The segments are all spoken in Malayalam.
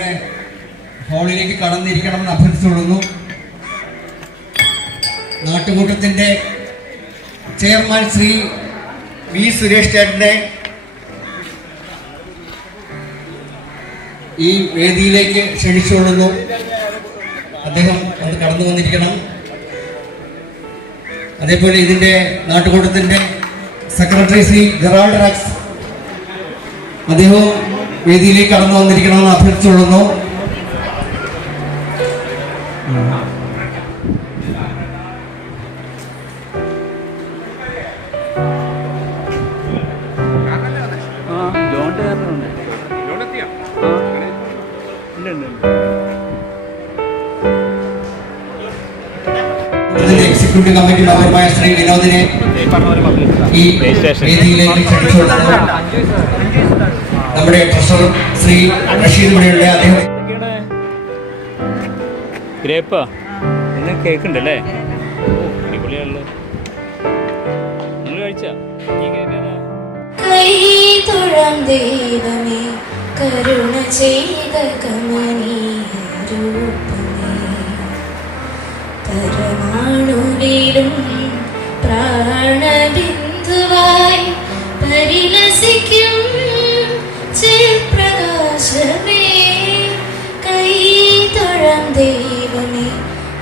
നമ്മളുടെ ഹാളിലേക്ക് കടന്നിരിക്കണമെന്ന് അഭ്യർത്ഥിച്ചുകൊള്ളുന്നു. നാട്ടുകൂട്ടത്തിന്റെ ചെയർമാൻ ശ്രീ വി സുരേഷ് ചേട്ടനെ ഈ വേദിയിലേക്ക് ക്ഷണിച്ചുകൊള്ളുന്നു. അദ്ദേഹം അത് കടന്നു വന്നിരിക്കണം. അതേപോലെ ഇതിന്റെ നാട്ടുകൂട്ടത്തിന്റെ സെക്രട്ടറി ശ്രീ ജെറാൾഡ് റാക്സ് അദ്ദേഹവും വേദിയിലേക്ക് കടന്നു വന്നിരിക്കണമെന്ന് അഭ്യർത്ഥിച്ചുകൊള്ളുന്നു. എക്സിക്യൂട്ടീവ് കമ്മിറ്റി മെമ്പർമായ ശ്രീ വിനോദിനെ ഈ വേദിയിലേക്ക് ക്ഷണിച്ചുകൊള്ളുന്നു. നമ്മുടെ ട്രഷറർ ശ്രീ റഷീദ് ഇവിടെയുണ്ട്. അദ്ദേഹം ഗ്രേപ്പാ എല്ലാം കേക്കുണ്ടല്ലേ? അടിപൊളിയാണല്ലോ. നിങ്ങൾ കഴിച്ചാ? കൈ തൊഴാം ദൈവമേ, കരുണ ചെയ്ത കമനീയ രൂപമേ, പരമാണുവിലും പ്രാണബിന്ദുവായി പരിലസിക്കും ചിൽപ്രകാശമേ, കൈ തൊഴാം ദൈവമേ,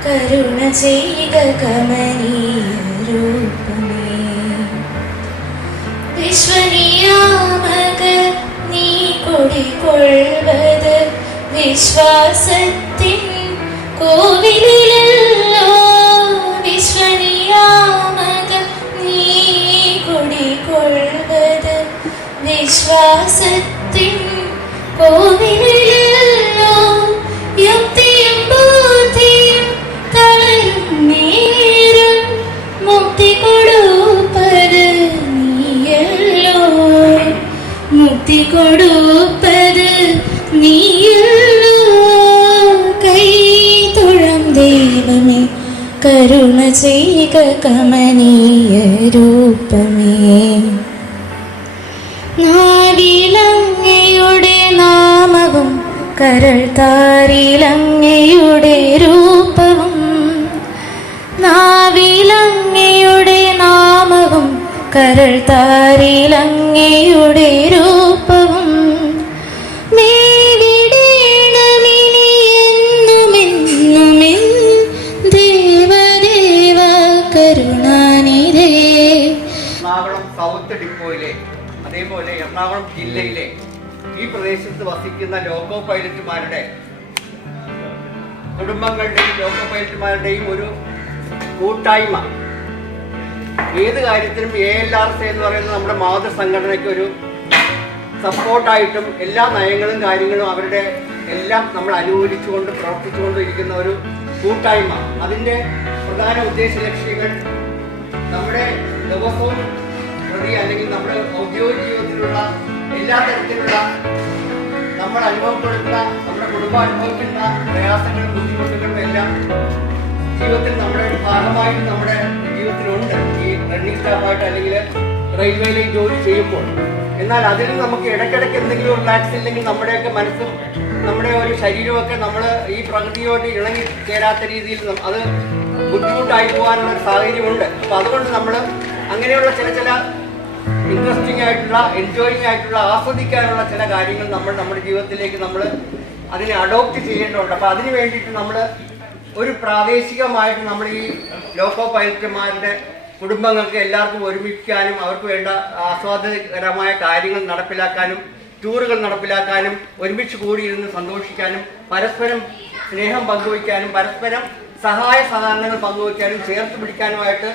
കരുണ ചെയ്ത കമനീയ രൂപമേ, വിശ്വനിയാമക നീ കൊടികൊള്ളുന്നത് വിശ്വാസത്തിൻ കോവിലല്ലോ, വിശ്വനിയാമക നീ കൊടികൊള്ളുന്നത് വിശ്വാസത്തിൻ കോവിലല്ലോ, യുക്തിയും ബുദ്ധിയും തളരും നേരം മുക്തി കൊടുപ്പത് നീയല്ലോ, മുക്തി കൊടുപ്പത് നീയല്ലോ, കൈ തൊഴാം ദൈവമേ, കരുണ ചെയ്യുക കമനീയ രൂപമേ, നാവിലങ്ങയുടെ നാമവും കരൾ താരിലങ്ങയുടെ രൂപവും, നാവിലങ്ങയുടെ നാമവും കരൾ താരിലങ്ങയുടെ രൂപവും, മേവിടേണമെനിയെന്നുമെന്നുമെൻ ദേവദേവ കരുണാനിധേ. എറണാകുളം സൗത്ത് ഡിപ്പോയിലെ അതേപോലെ എറണാകുളം ജില്ലയിലെ ഈ പ്രദേശത്ത് വസിക്കുന്ന ലോക്കോ പൈലറ്റുമാരുടെ കുടുംബങ്ങളുടെയും ലോക്കോ പൈലറ്റുമാരുടെയും ഒരു കൂട്ടായ്മ, ഏത് കാര്യത്തിനും ALRC എന്ന് പറയുന്ന നമ്മുടെ മാതൃസംഘടനയ്ക്ക് ഒരു സപ്പോർട്ടായിട്ടും എല്ലാ നയങ്ങളും കാര്യങ്ങളും അവരുടെ എല്ലാം നമ്മൾ അനുകൂലിച്ചുകൊണ്ട് പ്രവർത്തിച്ചുകൊണ്ടിരിക്കുന്ന ഒരു കൂട്ടായ്മ. അതിൻ്റെ പ്രധാന ഉദ്ദേശ ലക്ഷ്യങ്ങൾ നമ്മുടെ ദിവസവും പ്രതി അല്ലെങ്കിൽ നമ്മുടെ ഔദ്യോഗിക ജീവിതത്തിലുള്ള എല്ലാ തരത്തിലുള്ള നമ്മൾ അനുഭവപ്പെടുന്ന നമ്മുടെ കുടുംബം അനുഭവിക്കുന്ന പ്രയാസങ്ങളും ബുദ്ധിമുട്ടുകളും എല്ലാം ജീവിതത്തിൽ നമ്മുടെ ഭാഗമായിട്ട് നമ്മുടെ ജീവിതത്തിലുണ്ട്. ഈ റണ്ണിങ് സ്റ്റാഫായിട്ട് അല്ലെങ്കിൽ റെയിൽവേയിൽ ജോലി ചെയ്യുമ്പോൾ, എന്നാൽ അതിൽ നമുക്ക് ഇടയ്ക്കിടയ്ക്ക് എന്തെങ്കിലും റിലാക്സ് ഇല്ലെങ്കിൽ നമ്മുടെയൊക്കെ മനസ്സും നമ്മുടെ ഒരു ശരീരമൊക്കെ നമ്മൾ ഈ പ്രകൃതിയോട് ഇണങ്ങി ചേരാത്ത രീതിയിൽ അത് ബുദ്ധിമുട്ടായി പോകാനുള്ള ഒരു സാഹചര്യമുണ്ട്. അപ്പോൾ അതുകൊണ്ട് നമ്മൾ അങ്ങനെയുള്ള ചില ഇൻട്രസ്റ്റിംഗ് ആയിട്ടുള്ള എൻജോയിങ് ആയിട്ടുള്ള ആസ്വദിക്കാനുള്ള ചില കാര്യങ്ങൾ നമ്മൾ നമ്മുടെ ജീവിതത്തിലേക്ക് നമ്മൾ അതിനെ അഡോപ്റ്റ് ചെയ്യേണ്ടതുണ്ട്. അപ്പോൾ അതിന് വേണ്ടിയിട്ട് നമ്മൾ ഒരു പ്രാദേശികമായിട്ട് നമ്മൾ ഈ ലോക്കോ പൈലറ്റുമാരുടെ കുടുംബങ്ങൾക്ക് എല്ലാവർക്കും ഒരുമിക്കാനും അവർക്ക് വേണ്ട ആസ്വാദകരമായ കാര്യങ്ങൾ നടപ്പിലാക്കാനും ടൂറുകൾ നടപ്പിലാക്കാനും ഒരുമിച്ച് കൂടിയിരുന്ന് സന്തോഷിക്കാനും പരസ്പരം സ്നേഹം പങ്കുവയ്ക്കാനും പരസ്പരം സഹായ സഹകരണങ്ങൾ പങ്കുവയ്ക്കാനും ചേർത്ത് പിടിക്കാനുമായിട്ട്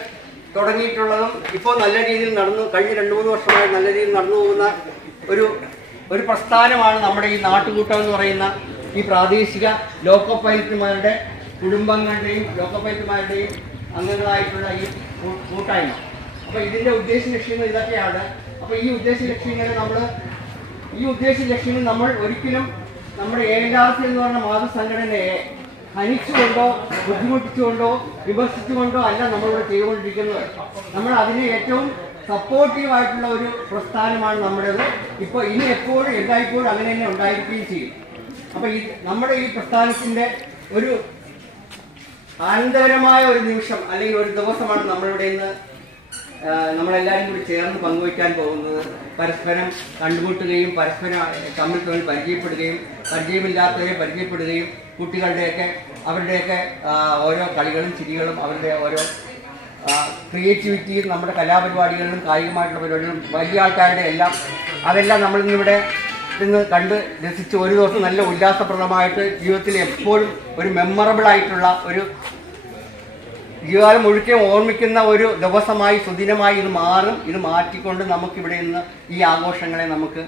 തുടങ്ങിയിട്ടുള്ളതും ഇപ്പോൾ നല്ല രീതിയിൽ കഴിഞ്ഞ 2-3 വർഷമായി നല്ല രീതിയിൽ നടന്നു പോകുന്ന ഒരു പ്രസ്ഥാനമാണ് നമ്മുടെ ഈ നാട്ടുകൂട്ടം എന്ന് പറയുന്ന ഈ പ്രാദേശിക ലോക്കോ പൈലറ്റുമാരുടെ കുടുംബങ്ങളുടെയും ലോക്കോ പൈലറ്റുമാരുടെയും അംഗങ്ങളായിട്ടുള്ള ഈ കൂട്ടായ്മ. അപ്പോൾ ഇതിൻ്റെ ഉദ്ദേശ ലക്ഷ്യങ്ങൾ ഇതൊക്കെയാണ്. അപ്പോൾ ഈ ഉദ്ദേശ ലക്ഷ്യങ്ങൾ നമ്മൾ ഒരിക്കലും നമ്മുടെ ALRC എന്ന് പറഞ്ഞ മാതൃസംഘടനയെ ഹനിച്ചുകൊണ്ടോ ബുദ്ധിമുട്ടിച്ചുകൊണ്ടോ വിമർശിച്ചുകൊണ്ടോ അല്ല നമ്മളിവിടെ ചെയ്തുകൊണ്ടിരിക്കുന്നത്. നമ്മൾ അതിനെ ഏറ്റവും സപ്പോർട്ടീവായിട്ടുള്ള ഒരു പ്രസ്ഥാനമാണ് നമ്മുടേത്. ഇപ്പോൾ ഇനി എപ്പോഴും എല്ലായ്പ്പോഴും അങ്ങനെ തന്നെ ഉണ്ടായിരിക്കുകയും ചെയ്യും. അപ്പൊ നമ്മുടെ ഈ പ്രസ്ഥാനത്തിന്റെ ഒരു ആനന്ദകരമായ ഒരു നിമിഷം അല്ലെങ്കിൽ ഒരു ദിവസമാണ് നമ്മളിവിടെ നിന്ന് നമ്മളെല്ലാവരും കൂടി ചേർന്ന് പങ്കുവയ്ക്കാൻ പോകുന്നത്. പരസ്പരം കണ്ടുമുട്ടുകയും പരസ്പരം തമ്മിൽ പരിചയപ്പെടുകയും പരിചയമില്ലാത്തവരെ പരിചയപ്പെടുകയും അവരുടെയൊക്കെ ഓരോ കളികളും ചിരികളും അവരുടെ ഓരോ ക്രിയേറ്റിവിറ്റിയും നമ്മുടെ കലാപരിപാടികളിലും കായികമായിട്ടുള്ള പരിപാടികളും വലിയ ആൾക്കാരുടെ അതെല്ലാം നമ്മളിന്നിവിടെ നിന്ന് കണ്ട് രസിച്ച് ഒരു ദിവസം നല്ല ഉല്ലാസപ്രദമായിട്ട് ജീവിതത്തിൽ എപ്പോഴും ഒരു മെമ്മറബിൾ ആയിട്ടുള്ള ഒരു ജീവിതകാലം മുഴുക്കെ ഓർമ്മിക്കുന്ന ഒരു ദിവസമായി സുദിനമായി ഇത് മാറും. ഇത് മാറ്റിക്കൊണ്ട് നമുക്കിവിടെ നിന്ന് ഈ ആഘോഷങ്ങളെ നമുക്ക്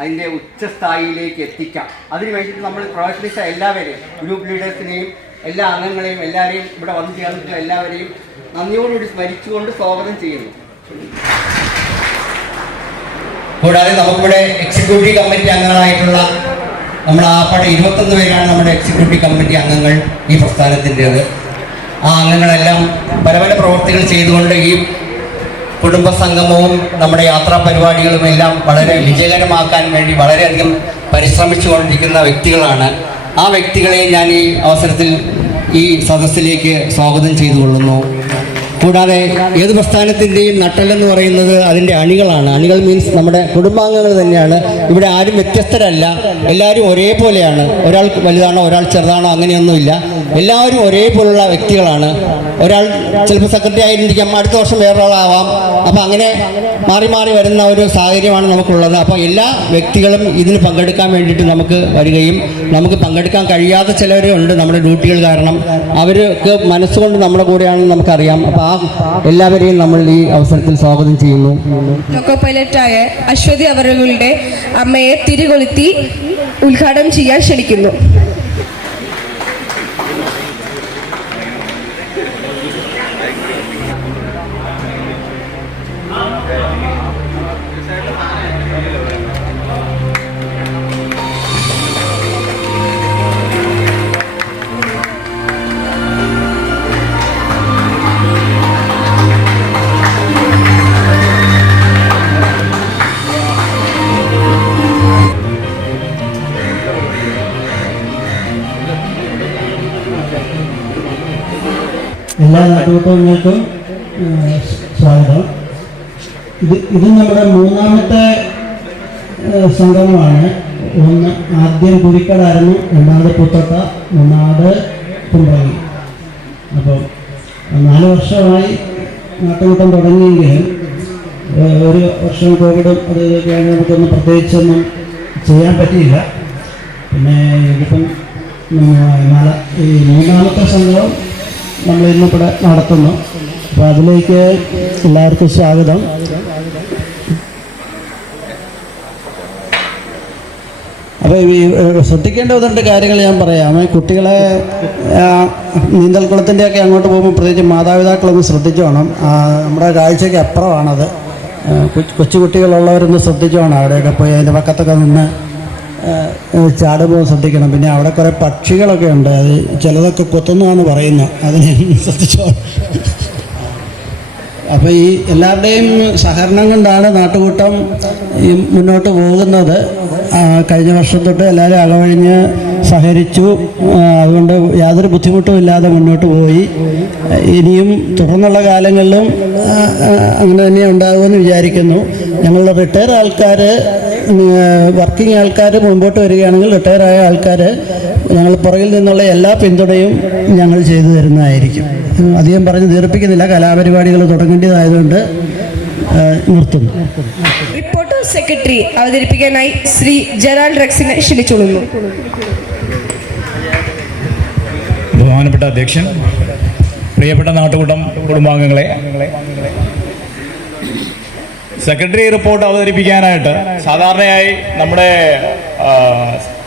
അതിൻ്റെ ഉച്ചസ്ഥായിയിലേക്ക് എത്തിക്കാം. അതിന് വേണ്ടിയിട്ട് നമ്മൾ പ്രവർത്തിച്ച എല്ലാവരെയും, ഗ്രൂപ്പ് ലീഡേഴ്സിനെയും എല്ലാ അംഗങ്ങളെയും എല്ലാവരെയും ഇവിടെ വന്നു ചേർന്നിട്ടുള്ള എല്ലാവരെയും നന്ദിയോടുകൂടി സ്മരിച്ചുകൊണ്ട് സ്വാഗതം ചെയ്യുന്നു. കൂടാതെ നമുക്കിവിടെ എക്സിക്യൂട്ടീവ് കമ്മിറ്റി അംഗങ്ങളായിട്ടുള്ള നമ്മൾ ആപ്പാടെ 21 പേരാണ് നമ്മുടെ എക്സിക്യൂട്ടീവ് കമ്മിറ്റി അംഗങ്ങൾ ഈ പ്രസ്ഥാനത്തിൻ്റേത്. ആ അംഗങ്ങളെല്ലാം പല പല പ്രവർത്തികൾ ചെയ്തുകൊണ്ട് ഈ കുടുംബ സംഗമവും നമ്മുടെ യാത്രാ പരിപാടികളും എല്ലാം വളരെ വിജയകരമാക്കാൻ വേണ്ടി വളരെയധികം പരിശ്രമിച്ചുകൊണ്ടിരിക്കുന്ന വ്യക്തികളാണ്. ആ വ്യക്തികളെ ഞാൻ ഈ അവസരത്തിൽ ഈ സദസ്സിലേക്ക് സ്വാഗതം ചെയ്തുകൊള്ളുന്നു. കൂടാതെ ഏത് പ്രസ്ഥാനത്തിൻ്റെയും നട്ടെല്ലെന്ന് പറയുന്നത് അതിൻ്റെ അണികളാണ്. അണികൾ മീൻസ് നമ്മുടെ കുടുംബാംഗങ്ങൾ തന്നെയാണ്. ഇവിടെ ആരും വ്യത്യസ്തരല്ല, എല്ലാവരും ഒരേപോലെയാണ്. ഒരാൾ വലുതാണോ ഒരാൾ ചെറുതാണോ അങ്ങനെയൊന്നുമില്ല. എല്ലാവരും ഒരേപോലുള്ള വ്യക്തികളാണ്. ഒരാൾ ചിലപ്പോൾ സെക്രട്ടറി ആയിരിക്കാം, അടുത്ത വർഷം വേറൊരാളാവാം. അപ്പോൾ അങ്ങനെ മാറി മാറി വരുന്ന ഒരു സാഹചര്യമാണ് നമുക്കുള്ളത്. അപ്പോൾ എല്ലാ വ്യക്തികളും ഇതിന് പങ്കെടുക്കാൻ വേണ്ടിയിട്ട് നമുക്ക് വരികയും നമുക്ക് പങ്കെടുക്കാൻ കഴിയാത്ത ചിലവരുണ്ട് നമ്മുടെ ഡ്യൂട്ടികൾ കാരണം. അവർക്ക് മനസ്സുകൊണ്ട് നമ്മുടെ കൂടെയാണെന്ന് നമുക്കറിയാം. അപ്പോൾ ആ എല്ലാവരെയും നമ്മൾ ഈ അവസരത്തിൽ സ്വാഗതം ചെയ്യുന്നു. ലോക്കോ പൈലറ്റായ അശ്വതി അവരുടെ അമ്മയെ തിരികൊളുത്തി ഉദ്ഘാടനം ചെയ്യാൻ ക്ഷണിക്കുന്നു. എല്ലാ നാട്ടുകൂട്ടങ്ങൾക്കും സ്വാഗതം. ഇത് നമ്മുടെ മൂന്നാമത്തെ സംഗമമാണ്. ആദ്യം കുരിക്കടായിരുന്നു, രണ്ടാമത് പുത്തോട്ട, മൂന്നാമത് കുമ്പളങ്ങി. അപ്പോൾ 4 വർഷമായി നാട്ടുകൂട്ടം തുടങ്ങിയെങ്കിലും ഒരു വർഷം കോവിഡും അത് ഇതൊക്കെയാണ്, നമുക്കൊന്നും പ്രത്യേകിച്ചൊന്നും ചെയ്യാൻ പറ്റിയില്ല. പിന്നെ ഇതിപ്പം ഈ മൂന്നാമത്തെ സംഗമം നമ്മൾ ഇന്നിവിടെ നടത്തുന്നു. അപ്പോൾ അതിലേക്ക് എല്ലാവർക്കും സ്വാഗതം. അപ്പോൾ ഈ ശ്രദ്ധിക്കേണ്ട 1-2 കാര്യങ്ങൾ ഞാൻ പറയാം. കുട്ടികളെ നീന്തൽക്കുളത്തിൻ്റെയൊക്കെ അങ്ങോട്ട് പോകുമ്പോൾ പ്രത്യേകിച്ച് മാതാപിതാക്കളൊന്ന് ശ്രദ്ധിച്ചു വേണം. നമ്മുടെ കാഴ്ചയ്ക്ക് അപ്പുറമാണത്. കൊച്ചുകുട്ടികളുള്ളവരൊന്ന് ശ്രദ്ധിച്ചു വേണം. അവിടെയൊക്കെ പോയി അതിൻ്റെ പക്കത്തൊക്കെ നിന്ന് ചാടുമ്പോൾ ശ്രദ്ധിക്കണം. പിന്നെ അവിടെ കുറേ പക്ഷികളൊക്കെ ഉണ്ട്, അത് ചിലതൊക്കെ കൊത്തുന്നതാണ് പറയുന്നത്, അതിനെ ശ്രദ്ധിച്ചോ. അപ്പോൾ ഈ എല്ലാവരുടെയും സഹകരണം കൊണ്ടാണ് നാട്ടുകൂട്ടം മുന്നോട്ട് പോകുന്നത്. കഴിഞ്ഞ വർഷം തൊട്ട് എല്ലാവരും അകവഴിഞ്ഞ് സഹകരിച്ചു. അതുകൊണ്ട് യാതൊരു ബുദ്ധിമുട്ടും ഇല്ലാതെ മുന്നോട്ട് പോയി. ഇനിയും തുടർന്നുള്ള കാലങ്ങളിലും അങ്ങനെ തന്നെ ഉണ്ടാകുമെന്ന് വിചാരിക്കുന്നു. ഞങ്ങളുടെ റിട്ടയർ ആൾക്കാർ, വർക്കിംഗ് ആൾക്കാർ മുൻപോട്ട് വരികയാണെങ്കിൽ റിട്ടയറായ ആൾക്കാർ ഞങ്ങൾ പുറകിൽ നിന്നുള്ള എല്ലാ പിന്തുണയും ഞങ്ങൾ ചെയ്തു തരുന്നതായിരിക്കും. അധികം പറഞ്ഞ് ദീർഘിപ്പിക്കുന്നില്ല, കലാപരിപാടികൾ തുടങ്ങേണ്ടതായതുകൊണ്ട് നിർത്തുന്നു. റിപ്പോർട്ടർ സെക്രട്ടറി അവതരിപ്പിക്കാനായി ശ്രീ ജെറാൾഡ് റെക്സിനെ ക്ഷണിച്ചുകൊള്ളുന്നു. ബഹുമാനപ്പെട്ട അധ്യക്ഷൻ, പ്രിയപ്പെട്ട നാട്ടുകൂട്ടം കുടുംബാംഗങ്ങളെ, സെക്രട്ടറി റിപ്പോർട്ട് അവതരിപ്പിക്കാനായിട്ട് സാധാരണയായി നമ്മുടെ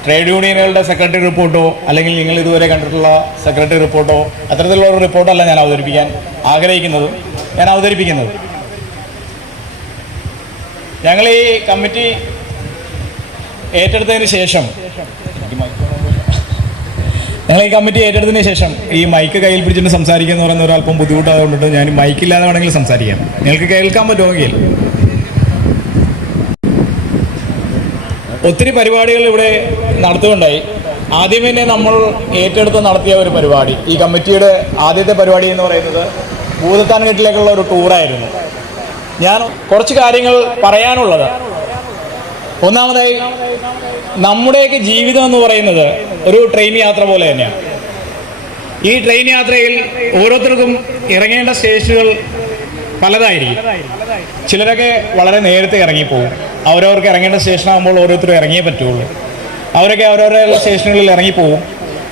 ട്രേഡ് യൂണിയനുകളുടെ സെക്രട്ടറി റിപ്പോർട്ടോ അല്ലെങ്കിൽ നിങ്ങൾ ഇതുവരെ കണ്ടിട്ടുള്ള സെക്രട്ടറി റിപ്പോർട്ടോ അത്തരത്തിലുള്ള ഒരു റിപ്പോർട്ടല്ല ഞാൻ അവതരിപ്പിക്കാൻ ആഗ്രഹിക്കുന്നത്, ഞാൻ അവതരിപ്പിക്കുന്നത്. ഞങ്ങൾ ഈ കമ്മിറ്റി ഏറ്റെടുത്തതിന് ശേഷം ഈ മൈക്ക് കയ്യിൽ പിടിച്ചിട്ട് സംസാരിക്കുക എന്ന് പറയുന്ന ഒരല്പം ബുദ്ധിമുട്ടായതുകൊണ്ടിട്ട് ഞാൻ മൈക്കില്ലാതെ വേണമെങ്കിൽ സംസാരിക്കാം. നിങ്ങൾക്ക് കേൾക്കാൻ പറ്റുമെങ്കിൽ ഒത്തിരി പരിപാടികൾ ഇവിടെ നടത്തുകയുണ്ടായി. ആദ്യം തന്നെ നമ്മൾ ഏറ്റെടുത്ത് നടത്തിയ ഒരു പരിപാടി, ഈ കമ്മിറ്റിയുടെ ആദ്യത്തെ പരിപാടി എന്ന് പറയുന്നത് ഭൂതത്താൻകെട്ടിലേക്കുള്ള ഒരു ടൂറായിരുന്നു. ഞാൻ കുറച്ച് കാര്യങ്ങൾ പറയാനുള്ളത്, ഒന്നാമതായി നമ്മുടെയൊക്കെ ജീവിതം എന്ന് പറയുന്നത് ഒരു ട്രെയിൻ യാത്ര പോലെ തന്നെയാണ്. ഈ ട്രെയിൻ യാത്രയിൽ ഓരോരുത്തർക്കും ഇറങ്ങേണ്ട സ്റ്റേഷനുകൾ പലതായിരിക്കും. ചിലരൊക്കെ വളരെ നേരത്തെ ഇറങ്ങിപ്പോകും. അവരവർക്ക് ഇറങ്ങേണ്ട സ്റ്റേഷനാകുമ്പോൾ ഓരോരുത്തരും ഇറങ്ങിയേ പറ്റുള്ളൂ. അവരൊക്കെ അവരവരുടെ സ്റ്റേഷനുകളിൽ ഇറങ്ങിപ്പോകും.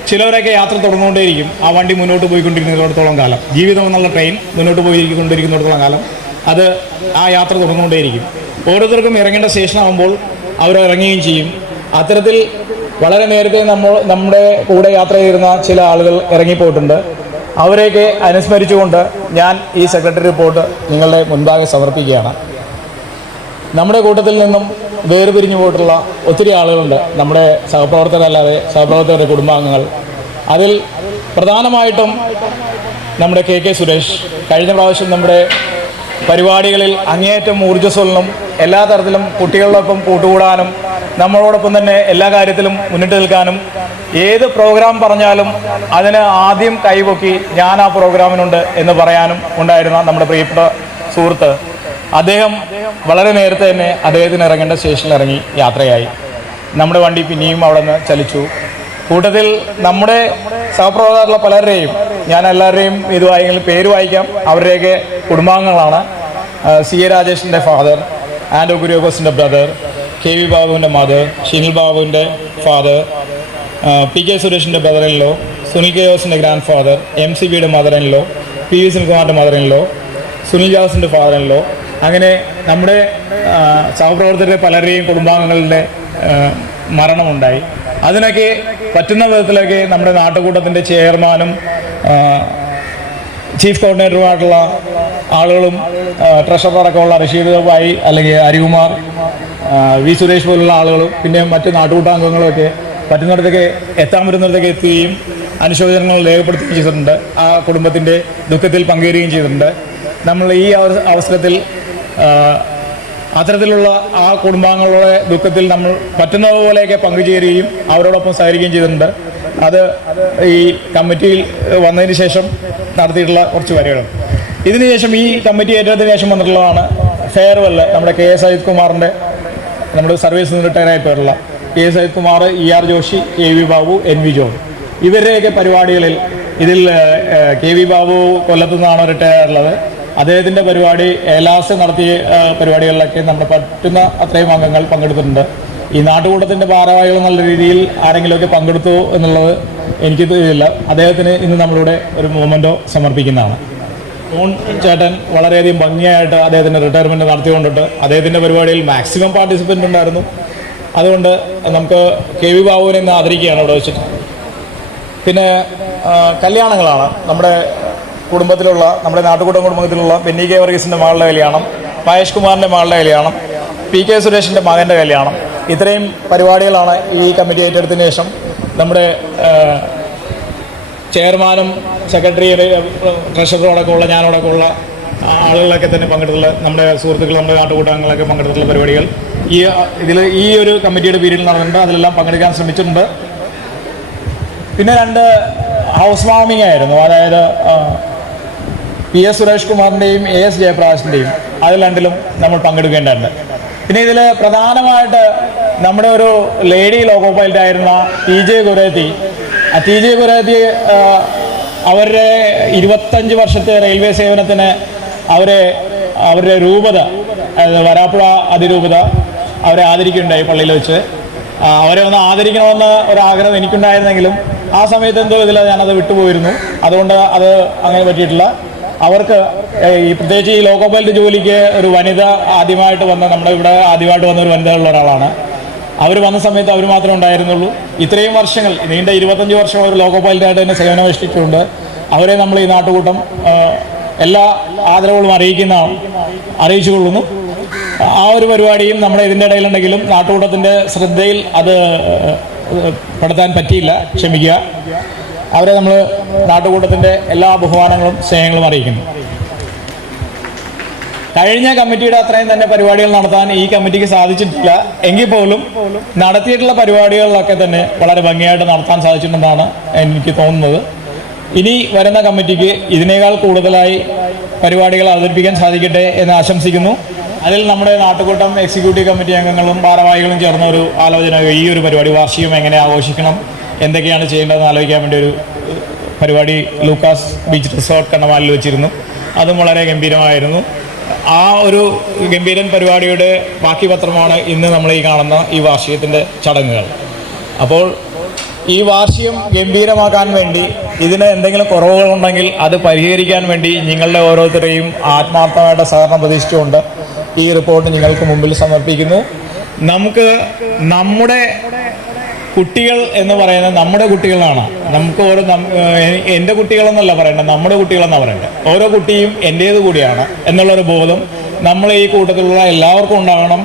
ചിലവരൊക്കെ യാത്ര തുടർന്നുകൊണ്ടേയിരിക്കും. ആ വണ്ടി മുന്നോട്ട് പോയിക്കൊണ്ടിരിക്കുന്നിടത്തോളം കാലം, ജീവിതം എന്നുള്ള ട്രെയിൻ മുന്നോട്ട് പോയിക്കൊണ്ടിരിക്കുന്നിടത്തോളം കാലം അത് ആ യാത്ര തുടർന്നുകൊണ്ടേയിരിക്കും. ഓരോരുത്തർക്കും ഇറങ്ങേണ്ട സ്റ്റേഷനാകുമ്പോൾ അവർ ഇറങ്ങുകയും ചെയ്യും. അത്തരത്തിൽ വളരെ നേരത്തെ നമ്മുടെ കൂടെ യാത്ര ചെയ്യുന്ന ചില ആളുകൾ ഇറങ്ങിപ്പോയിട്ടുണ്ട്. അവരെയൊക്കെ അനുസ്മരിച്ചുകൊണ്ട് ഞാൻ ഈ സെക്രട്ടറി റിപ്പോർട്ട് നിങ്ങളുടെ മുൻപാകെ സമർപ്പിക്കുകയാണ്. നമ്മുടെ കൂട്ടത്തിൽ നിന്നും വേർപിരിഞ്ഞു പോയിട്ടുള്ള ഒത്തിരി ആളുകളുണ്ട്, നമ്മുടെ സഹപ്രവർത്തകരല്ലാതെ സഹപ്രവർത്തകരുടെ കുടുംബാംഗങ്ങൾ. അതിൽ പ്രധാനമായിട്ടും നമ്മുടെ കെ സുരേഷ് കഴിഞ്ഞ പ്രാവശ്യം നമ്മുടെ പരിപാടികളിൽ അങ്ങേയറ്റം ഊർജ്ജസ്വലനും എല്ലാ തരത്തിലും കുട്ടികളോടൊപ്പം കൂട്ടുകൂടാനും നമ്മളോടൊപ്പം തന്നെ എല്ലാ കാര്യത്തിലും മുന്നിട്ട് നിൽക്കാനും ഏത് പ്രോഗ്രാം പറഞ്ഞാലും അതിന് ആദ്യം കൈപൊക്കി ഞാൻ ആ പ്രോഗ്രാമിനുണ്ട് എന്ന് പറയാനും ഉണ്ടായിരുന്ന നമ്മുടെ പ്രിയപ്പെട്ട സുഹൃത്ത്, അദ്ദേഹം വളരെ നേരത്തെ തന്നെ അദ്ദേഹത്തിന് ഇറങ്ങേണ്ട സ്റ്റേഷനിൽ ഇറങ്ങി യാത്രയായി. നമ്മുടെ വണ്ടി പിന്നെയും അവിടെ നിന്ന് ചലിച്ചു. കൂട്ടത്തിൽ നമ്മുടെ സഹപ്രവർത്തകരുള്ള പലരുടെയും, ഞാൻ എല്ലാവരുടെയും ഇത് വായിക്കുന്ന പേര് വായിക്കാം, അവരുടെയൊക്കെ കുടുംബാംഗങ്ങളാണ്. സി എ രാജേഷിൻ്റെ ഫാദർ, ആൻഡോ കുര്യോക്കോസിൻ്റെ ബ്രദർ, കെ വി ബാബുവിൻ്റെ മദർ, ഷിനിൽ ബാബുവിൻ്റെ ഫാദർ, പി കെ സുരേഷിൻ്റെ ബ്രദറിനിലോ, സുനിൽ കെ ജോസിൻ്റെ ഗ്രാൻഡ് ഫാദർ, എം സി ബിയുടെ മദറിനിലോ, പി വി സുനിൽകുമാറിൻ്റെ മദറിനിലോ, സുനിൽ ജോസിൻ്റെ ഫാദറിനിലോ, അങ്ങനെ നമ്മുടെ സഹപ്രവർത്തകരുടെ പലരുടെയും കുടുംബാംഗങ്ങളുടെ മരണമുണ്ടായി. അതിനൊക്കെ പറ്റുന്ന വിധത്തിലൊക്കെ നമ്മുടെ നാട്ടുകൂട്ടത്തിൻ്റെ ചെയർമാനും ചീഫ് കോർഡിനേറ്ററുമായിട്ടുള്ള ആളുകളും ട്രഷറർ അടക്കമുള്ള റഷീദ് ഭായി അല്ലെങ്കിൽ ഹരികുമാർ, വി സുരേഷ് പോലുള്ള ആളുകളും പിന്നെ മറ്റ് നാട്ടുകൂട്ടാംഗങ്ങളുമൊക്കെ പറ്റുന്നിടത്തൊക്കെ എത്താൻ പറ്റുന്നിടത്തൊക്കെ എത്തുകയും അനുശോചനങ്ങൾ രേഖപ്പെടുത്തുകയും ചെയ്തിട്ടുണ്ട്. ആ കുടുംബത്തിൻ്റെ ദുഃഖത്തിൽ പങ്കുവരികയും ചെയ്തിട്ടുണ്ട്. നമ്മൾ ഈ അവസരത്തിൽ അത്തരത്തിലുള്ള ആ കുടുംബാംഗങ്ങളുടെ ദുഃഖത്തിൽ നമ്മൾ പറ്റുന്നതുപോലെയൊക്കെ പങ്കുചേരുകയും അവരോടൊപ്പം സഹകരിക്കുകയും ചെയ്തിട്ടുണ്ട്. അത് ഈ കമ്മിറ്റിയിൽ വന്നതിന് ശേഷം നടത്തിയിട്ടുള്ള കുറച്ച് വരികൾ. ഇതിനുശേഷം ഈ കമ്മിറ്റി ഏറ്റെടുത്തതിന് ശേഷം വന്നിട്ടുള്ളതാണ് ഫെയർവെൽ. നമ്മുടെ കെ എസ് അജിത് കുമാറിൻ്റെ, നമ്മുടെ സർവീസിൽ നിന്ന് റിട്ടയർ ആയിട്ടുള്ള K S Ajith Kumar, E R Joshi, K V Babu, N V John, ഇവരുടെയൊക്കെ പരിപാടികളിൽ ഇതിൽ കെ വി ബാബു കൊല്ലത്തു നിന്നാണ് റിട്ടയർ ആയിട്ടുള്ളത്. അദ്ദേഹത്തിൻ്റെ പരിപാടി ഏലാസ് നടത്തിയ പരിപാടികളിലൊക്കെ നമ്മുടെ പറ്റുന്ന അത്രയും അംഗങ്ങൾ പങ്കെടുത്തിട്ടുണ്ട്. ഈ നാട്ടുകൂട്ടത്തിൻ്റെ ഭാരവാഹികൾ എന്നുള്ള രീതിയിൽ ആരെങ്കിലുമൊക്കെ പങ്കെടുത്തു എന്നുള്ളത് എനിക്ക് ഇതില്ല. അദ്ദേഹത്തിന് ഇന്ന് നമ്മളിവിടെ ഒരു മൊമെൻറ്റോ സമർപ്പിക്കുന്നതാണ്. ജോൺ ചേട്ടൻ വളരെയധികം ഭംഗിയായിട്ട് അദ്ദേഹത്തിൻ്റെ റിട്ടയർമെൻറ്റ് നടത്തിക്കൊണ്ടിട്ട് അദ്ദേഹത്തിൻ്റെ പരിപാടിയിൽ മാക്സിമം പാർട്ടിസിപ്പൻ്റ് ഉണ്ടായിരുന്നു. അതുകൊണ്ട് നമുക്ക് കെ വി ബാബുവിനെ ഇന്ന് ആദരിക്കുകയാണ് ഇവിടെ വെച്ചിട്ട്. പിന്നെ കല്യാണങ്ങളാണ് നമ്മുടെ കുടുംബത്തിലുള്ള, നമ്മുടെ നാട്ടുകൂട്ടം കുടുംബത്തിലുള്ള ബെന്നി കെ വർഗീസിൻ്റെ മകളുടെ കല്യാണം, മഹേഷ് കുമാറിൻ്റെ മകളുടെ കല്യാണം, പി കെ സുരേഷിൻ്റെ മകൻ്റെ കല്യാണം. ഇത്രയും പരിപാടികളാണ് ഈ കമ്മിറ്റി ഏറ്റെടുത്തതിന് ശേഷം നമ്മുടെ ചെയർമാനും സെക്രട്ടറി, ട്രഷററും അടക്കമുള്ള ഞാനടക്കമുള്ള ആളുകളൊക്കെ തന്നെ പങ്കെടുത്തുള്ള നമ്മുടെ സുഹൃത്തുക്കൾ, നമ്മുടെ നാട്ടുകൂട്ടങ്ങളൊക്കെ പങ്കെടുത്തുള്ള പരിപാടികൾ ഈ ഒരു കമ്മിറ്റിയുടെ പീരീഡിൽ നടന്നിട്ടുണ്ട്. അതിലെല്ലാം പങ്കെടുക്കാൻ ശ്രമിച്ചിട്ടുണ്ട്. പിന്നെ 2 ഹൗസ് വാമിംഗ് ആയിരുന്നു. അതായത് പി എസ് സുരേഷ് കുമാറിൻ്റെയും എ എസ് ജയപ്രകാശിൻ്റെയും, അതിൽ 2ലും നമ്മൾ പങ്കെടുക്കേണ്ടതുണ്ട്. പിന്നെ ഇതിൽ പ്രധാനമായിട്ട് നമ്മുടെ ഒരു ലേഡി ലോക്കോ പൈലറ്റ് ആയിരുന്ന ടി ജെ കുരേത്തി അവരുടെ 25 വർഷത്തെ റെയിൽവേ സേവനത്തിന് അവരുടെ രൂപത, വരാപ്പുഴ അതിരൂപത അവരെ ആദരിക്കുകയുണ്ടായി പള്ളിയിൽ വെച്ച്. അവരെ ഒന്ന് ആദരിക്കണമെന്ന് ഒരാഗ്രഹം എനിക്കുണ്ടായിരുന്നെങ്കിലും ആ സമയത്ത് എന്തോ ഇതിൽ ഞാനത് വിട്ടുപോയിരുന്നു. അതുകൊണ്ട് അത് അങ്ങനെ പറ്റിയിട്ടില്ല. അവർക്ക് ഈ പ്രത്യേകിച്ച് ഈ ലോക്കോ പൈലറ്റ് ജോലിക്ക് ഒരു വനിത ആദ്യമായിട്ട് വന്ന, നമ്മുടെ ഇവിടെ ആദ്യമായിട്ട് വന്ന ഒരു വനിതയുള്ള ഒരാളാണ്. അവർ വന്ന സമയത്ത് അവർ മാത്രമേ ഉണ്ടായിരുന്നുള്ളൂ. ഇത്രയും വർഷങ്ങൾ, നീണ്ട 25 വർഷം ഒരു ലോക്കോ പൈലറ്റായിട്ട് തന്നെ സേവനമനുഷ്ഠിച്ചുകൊണ്ട് അവരെ നമ്മൾ ഈ നാട്ടുകൂട്ടം എല്ലാ ആദരവുകളും അറിയിച്ചുകൊള്ളുന്നു. ആ ഒരു പരിപാടിയും നമ്മുടെ ഇതിൻ്റെ ഇടയിലുണ്ടെങ്കിലും നാട്ടുകൂട്ടത്തിൻ്റെ ശ്രദ്ധയിൽ അത് പെടുത്താൻ പറ്റിയില്ല, ക്ഷമിക്കുക. അവരെ നമ്മൾ നാട്ടുകൂട്ടത്തിൻ്റെ എല്ലാ ബഹുമാനങ്ങളും സ്നേഹങ്ങളും അറിയിക്കുന്നു. കഴിഞ്ഞ കമ്മിറ്റിയുടെ അത്രയും തന്നെ പരിപാടികൾ നടത്താൻ ഈ കമ്മിറ്റിക്ക് സാധിച്ചിട്ടില്ല. എങ്കിൽ പോലും നടത്തിയിട്ടുള്ള പരിപാടികളിലൊക്കെ തന്നെ വളരെ ഭംഗിയായിട്ട് നടത്താൻ സാധിച്ചിട്ടുണ്ടെന്നാണ് എനിക്ക് തോന്നുന്നത്. ഇനി വരുന്ന കമ്മിറ്റിക്ക് ഇതിനേക്കാൾ കൂടുതലായി പരിപാടികൾ അവതരിപ്പിക്കാൻ സാധിക്കട്ടെ എന്ന് ആശംസിക്കുന്നു. അതിൽ നമ്മുടെ നാട്ടുകൂട്ടം എക്സിക്യൂട്ടീവ് കമ്മിറ്റി അംഗങ്ങളും ഭാരവാഹികളും ചേർന്ന ഒരു ആലോചന, ഈ ഒരു പരിപാടി വാർഷികം എങ്ങനെ ആഘോഷിക്കണം, എന്തൊക്കെയാണ് ചെയ്യേണ്ടതെന്ന് ആലോചിക്കാൻ വേണ്ടി ഒരു പരിപാടി ലൂക്കാസ് ബീച്ച് റിസോർട്ട് കണ്ണമാലിൽ വെച്ചിരുന്നു. അതും വളരെ ഗംഭീരമായിരുന്നു. ആ ഒരു ഗംഭീരൻ പരിപാടിയുടെ ബാക്കി പത്രമാണ് ഇന്ന് നമ്മൾ ഈ കാണുന്ന ഈ വാർഷികത്തിൻ്റെ ചടങ്ങുകൾ. അപ്പോൾ ഈ വാർഷികം ഗംഭീരമാക്കാൻ വേണ്ടി ഇതിന് എന്തെങ്കിലും കുറവുകളുണ്ടെങ്കിൽ അത് പരിഹരിക്കാൻ വേണ്ടി നിങ്ങളുടെ ഓരോരുത്തരെയും ആത്മാർത്ഥമായിട്ട് സഹകരണം പ്രതീക്ഷിച്ചുകൊണ്ട് ഈ റിപ്പോർട്ട് നിങ്ങൾക്ക് മുമ്പിൽ സമർപ്പിക്കുന്നു. നമുക്ക് നമ്മുടെ കുട്ടികൾ എന്ന് പറയുന്നത് നമ്മുടെ കുട്ടികളാണ്. നമുക്ക് എൻ്റെ കുട്ടികളെന്നല്ല പറയേണ്ടത്, നമ്മുടെ കുട്ടികളെന്നാണ് പറയേണ്ടത്. ഓരോ കുട്ടിയും എൻ്റേത് കൂടിയാണ് എന്നുള്ളൊരു ബോധം നമ്മൾ ഈ കൂട്ടത്തിലുള്ള എല്ലാവർക്കും ഉണ്ടാകണം.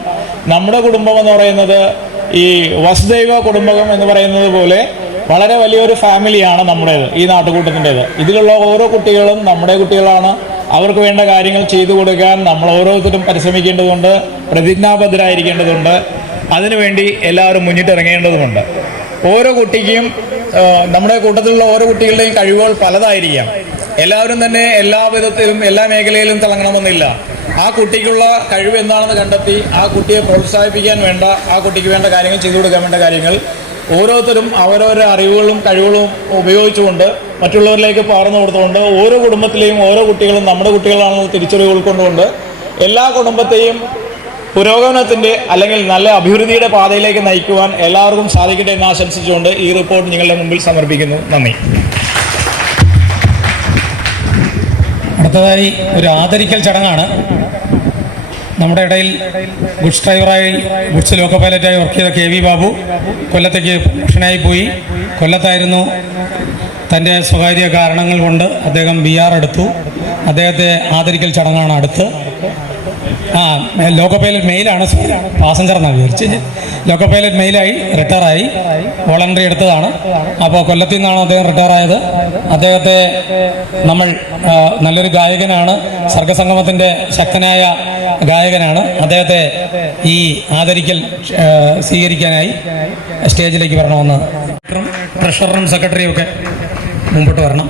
നമ്മുടെ കുടുംബം എന്ന് പറയുന്നത് ഈ വസുദൈവ കുടുംബകം എന്ന് പറയുന്നത് പോലെ വളരെ വലിയൊരു ഫാമിലിയാണ് നമ്മുടേത്, ഈ നാട്ടുകൂട്ടത്തിൻ്റേത്. ഇതിലുള്ള ഓരോ കുട്ടികളും നമ്മുടെ കുട്ടികളാണ്. അവർക്ക് വേണ്ട കാര്യങ്ങൾ ചെയ്തു കൊടുക്കാൻ നമ്മൾ ഓരോരുത്തരും പരിശ്രമിക്കേണ്ടതുണ്ട്, പ്രതിജ്ഞാബദ്ധരായിരിക്കേണ്ടതുണ്ട്. അതിനുവേണ്ടി എല്ലാവരും മുന്നിട്ടിറങ്ങേണ്ടതുമുണ്ട്. ഓരോ കുട്ടിക്കും നമ്മുടെ കൂട്ടത്തിലുള്ള ഓരോ കുട്ടികളുടെയും കഴിവുകൾ പലതായിരിക്കാം. എല്ലാവരും തന്നെ എല്ലാ വിധത്തിലും എല്ലാ മേഖലയിലും തിളങ്ങണമെന്നില്ല. ആ കുട്ടിക്കുള്ള കഴിവ് എന്താണെന്ന് കണ്ടെത്തി ആ കുട്ടിയെ പ്രോത്സാഹിപ്പിക്കാൻ വേണ്ട, ആ കുട്ടിക്ക് വേണ്ട കാര്യങ്ങൾ ചെയ്തു കൊടുക്കാൻ വേണ്ട കാര്യങ്ങൾ ഓരോരുത്തരും അവരവരുടെ അറിവുകളും കഴിവുകളും ഉപയോഗിച്ചുകൊണ്ട് മറ്റുള്ളവരിലേക്ക് പകർന്നു കൊടുത്തുകൊണ്ട് ഓരോ കുടുംബത്തിലെയും ഓരോ കുട്ടികളും നമ്മുടെ കുട്ടികളാണെന്ന് തിരിച്ചറിവ് ഉൾക്കൊണ്ടുകൊണ്ട് എല്ലാ കുടുംബത്തെയും പുരോഗമനത്തിൻ്റെ അല്ലെങ്കിൽ നല്ല അഭിവൃദ്ധിയുടെ പാതയിലേക്ക് നയിക്കുവാൻ എല്ലാവർക്കും സാധിക്കട്ടെ എന്ന് ആശംസിച്ചുകൊണ്ട് ഈ റിപ്പോർട്ട് നിങ്ങളുടെ മുമ്പിൽ സമർപ്പിക്കുന്നു. നന്ദി. അടുത്തതായി ഒരു ആദരിക്കൽ ചടങ്ങാണ്. നമ്മുടെ ഇടയിൽ ഗുഡ്സ് ഡ്രൈവറായി ഗുഡ്സ് ലോക്കോ പൈലറ്റായി വർക്ക് ചെയ്ത KV ബാബു കൊല്ലത്തേക്ക് പ്രൊഫഷനായി പോയി. കൊല്ലത്തായിരുന്നു. തൻ്റെ സ്വകാര്യ കാരണങ്ങൾ കൊണ്ട് അദ്ദേഹം BR എടുത്തു. അദ്ദേഹത്തെ ആദരിക്കൽ ചടങ്ങാണ് അടുത്ത്. ലോക്കോ പൈലറ്റ് മെയിലാണ്, പാസഞ്ചർ എന്നാണ് വിചാരിച്ച്. ലോക്കോ പൈലറ്റ് മെയിലായി റിട്ടയറായി, വോളണ്ടറി എടുത്തതാണ്. അപ്പോൾ കൊല്ലത്തിൽ നിന്നാണ് അദ്ദേഹം റിട്ടയറായത്. അദ്ദേഹത്തെ നമ്മൾ നല്ലൊരു ഗായകനാണ്, സർഗസംഗമത്തിൻ്റെ ശക്തനായ ഗായകനാണ്. അദ്ദേഹത്തെ ഈ ആദരിക്കൽ സ്വീകരിക്കാനായി സ്റ്റേജിലേക്ക് വരണമെന്ന് ട്രഷററും സെക്രട്ടറിയും ഒക്കെ മുമ്പോട്ട് വരണം.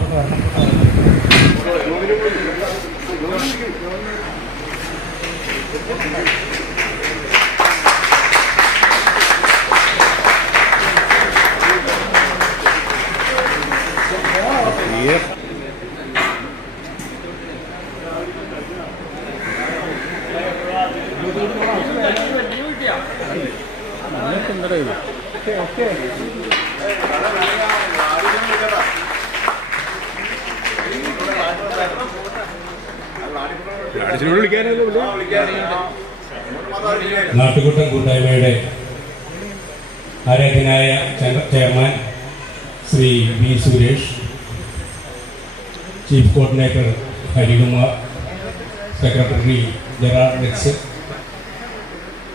നാട്ടുകൂട്ടം കൂട്ടായ്മയുടെ ആരാധ്യനായ chairman Shri B. Suresh, chief coordinator Harikumar, secretary Gerald Rex,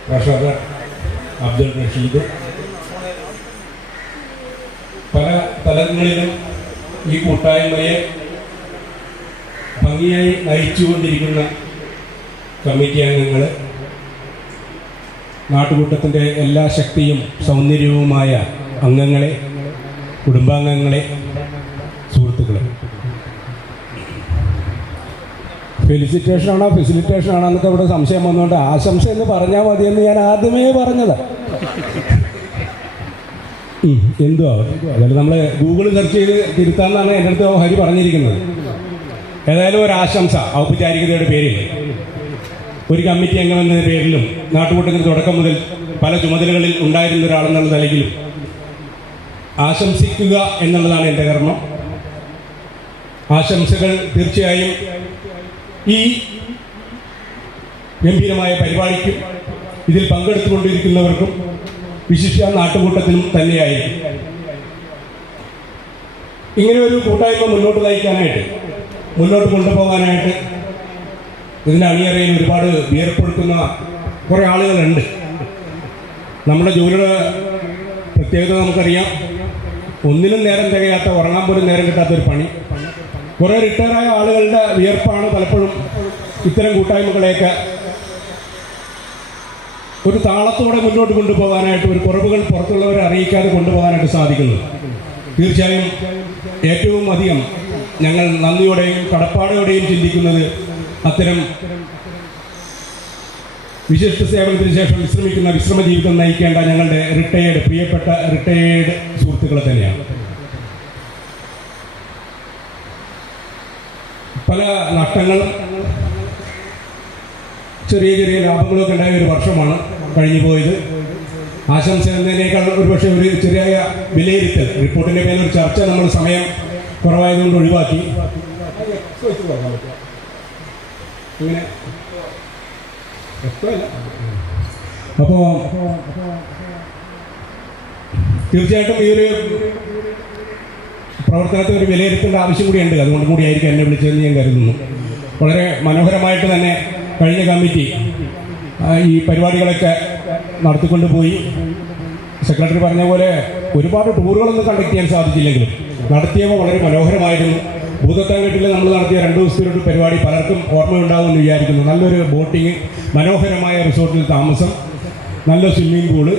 treasurer Abdul Rasheed, പല തലങ്ങളിലും ഈ കൂട്ടായ്മയെ ഭംഗിയായി നയിച്ചുകൊണ്ടിരിക്കുന്ന കമ്മിറ്റി അംഗങ്ങൾ, നാട്ടുകൂട്ടത്തിൻ്റെ എല്ലാ ശക്തിയും സൗന്ദര്യവുമായ അംഗങ്ങളെ, കുടുംബാംഗങ്ങളെ, സുഹൃത്തുക്കളെ, ഫെലിസിറ്റേഷനാണോ ഫെസിലിറ്റേഷനാണോ എന്നൊക്കെ ഇവിടെ സംശയം വന്നുകൊണ്ട് ആശംസ എന്ന് പറഞ്ഞാൽ മതിയെന്ന് ഞാൻ ആദ്യമേ പറഞ്ഞത്. എന്തുവാ അതായത് നമ്മൾ ഗൂഗിൾ സെർച്ച് ചെയ്ത് തിരുത്താമെന്നാണ് എൻ്റെ അടുത്ത് ഹരി പറഞ്ഞിരിക്കുന്നത്. ഏതായാലും ഒരു ആശംസ ഔപചാരികതയുടെ പേരിൽ ഒരു കമ്മിറ്റി അംഗം എന്ന പേരിലും നാട്ടുകൂട്ടത്തിന് തുടക്കം മുതൽ പല ചുമതലകളിൽ ഉണ്ടായിരുന്ന ഒരാളെന്നുള്ള നിലയിലും ആശംസിക്കുക എന്നുള്ളതാണ് എൻ്റെ കർമ്മം. ആശംസകൾ തീർച്ചയായും ഈ ഗംഭീരമായ പരിപാടിക്കും ഇതിൽ പങ്കെടുത്തുകൊണ്ടിരിക്കുന്നവർക്കും വിശിഷ്യ നാട്ടുകൂട്ടത്തിനും തന്നെയായിരിക്കും. ഇങ്ങനെ ഒരു കൂട്ടായ്മ മുന്നോട്ട് നയിക്കാനായിട്ട്, മുന്നോട്ട് കൊണ്ടുപോകാനായിട്ട് ഇതിൻ്റെ അണിയറയിൽ ഒരുപാട് വിയർപ്പൊഴുക്കുന്ന കുറേ ആളുകളുണ്ട്. നമ്മുടെ ജോലിയുടെ പ്രത്യേകത നമുക്കറിയാം. ഒന്നിനും നേരം തികയാത്ത, ഉറങ്ങാൻ പോലും നേരം കിട്ടാത്തൊരു പണി. കുറേ റിട്ടയറായ ആളുകളുടെ വിയർപ്പാണ് പലപ്പോഴും ഇത്തരം കൂട്ടായ്മകളെയൊക്കെ ഒരു താളത്തോടെ മുന്നോട്ട് കൊണ്ടുപോകാനായിട്ട്, ഒരു കുറവുകൾ പുറത്തുള്ളവരെ അറിയിക്കാതെ കൊണ്ടുപോകാനായിട്ട് സാധിക്കുന്നത്. തീർച്ചയായും ഏറ്റവും അധികം ഞങ്ങൾ നന്ദിയോടെയും കടപ്പാടോടെയും ചിന്തിക്കുന്നത് അത്തരം വിശിഷ്ട സേവനത്തിന് ശേഷം വിശ്രമ ജീവിതം നയിക്കേണ്ട ഞങ്ങളുടെ പ്രിയപ്പെട്ട റിട്ടയേർഡ് സുഹൃത്തുക്കളെ തന്നെയാണ്. പല നഷ്ടങ്ങളും ചെറിയ ചെറിയ ലാഭങ്ങളൊക്കെ ഉണ്ടായ ഒരു വർഷമാണ് കഴിഞ്ഞു പോയത്. ആശംസ എന്നതിനേക്കാൾ ഒരുപക്ഷെ ഒരു ചെറിയ വിലയിരുത്തൽ, റിപ്പോർട്ടിൻ്റെ മേലൊരു ചർച്ച നമ്മൾ സമയം കുറവായതുകൊണ്ട് ഒഴിവാക്കി. ഇങ്ങനെ അപ്പോൾ തീർച്ചയായിട്ടും ഈ ഒരു പ്രവർത്തനത്തെ ഒരു വിലയിരുത്തേണ്ട ആവശ്യം കൂടിയുണ്ട്. അതുകൊണ്ട് കൂടിയായിരിക്കും എന്നെ വിളിച്ചതെന്ന് ഞാൻ കരുതുന്നു. വളരെ മനോഹരമായിട്ട് തന്നെ കഴിഞ്ഞ കമ്മിറ്റി ഈ പരിപാടികളൊക്കെ നടത്തിക്കൊണ്ട് പോയി. സെക്രട്ടറി പറഞ്ഞ പോലെ ഒരുപാട് ടൂറുകളൊന്നും കണ്ടക്ട് ചെയ്യാൻ സാധിച്ചില്ലെങ്കിലും നടത്തിയവ വളരെ മനോഹരമായിരുന്നു. ഭൂതത്താൻകെട്ടിൽ നമ്മൾ നടത്തിയ 2 ദിവസത്തിലൊരു പരിപാടി പലർക്കും ഓർമ്മയുണ്ടാകുമെന്ന് വിചാരിക്കുന്നു. നല്ലൊരു ബോട്ടിങ്, മനോഹരമായ റിസോർട്ടിൽ താമസം, നല്ല സ്വിമ്മിംഗ് പൂള്,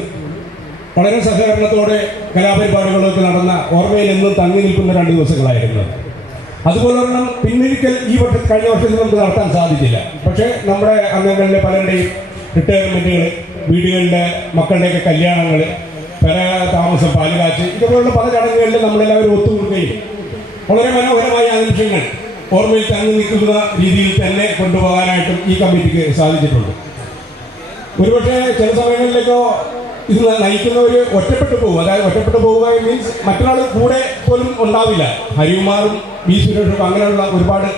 വളരെ സഹകരണത്തോടെ കലാപരിപാടികളൊക്കെ നടന്ന ഓർമ്മയിൽ എന്നും തങ്ങി നിൽക്കുന്ന 2 ദിവസങ്ങളായിരുന്നു. അതുപോലെ ഒരെണ്ണം പിന്നൊരിക്കൽ കഴിഞ്ഞ വർഷത്തിൽ നമുക്ക് നടത്താൻ സാധിച്ചില്ല. പക്ഷേ നമ്മുടെ അംഗങ്ങളിലെ പലരുടെയും റിട്ടയർമെൻറ്റുകൾ, വീടുകളിലെ മക്കളുടെയൊക്കെ കല്യാണങ്ങൾ, പല താമസം, പാലുകാച്ച്, ഇതുപോലുള്ള പല ചടങ്ങുകളിൽ നമ്മളെല്ലാവരും ഒത്തുകൂടുകയും വളരെ മനോഹരമായ ആ നിമിഷങ്ങൾ ഓർമ്മയിൽ തങ്ങി നിൽക്കുന്ന രീതിയിൽ തന്നെ കൊണ്ടുപോകാനായിട്ടും ഈ കമ്മിറ്റിക്ക് സാധിച്ചിട്ടുണ്ട്. ഒരുപക്ഷെ ചില സമയങ്ങളിലേക്കോ ഇത് നയിക്കുന്നവർ ഒറ്റപ്പെട്ടു പോകും. അതായത് ഒറ്റപ്പെട്ടു പോവുക മീൻസ് മറ്റൊരാൾ കൂടെ പോലും ഉണ്ടാവില്ല. ഹരികുമാറും വി സുരേഷും അങ്ങനെയുള്ള ഒരുപാട്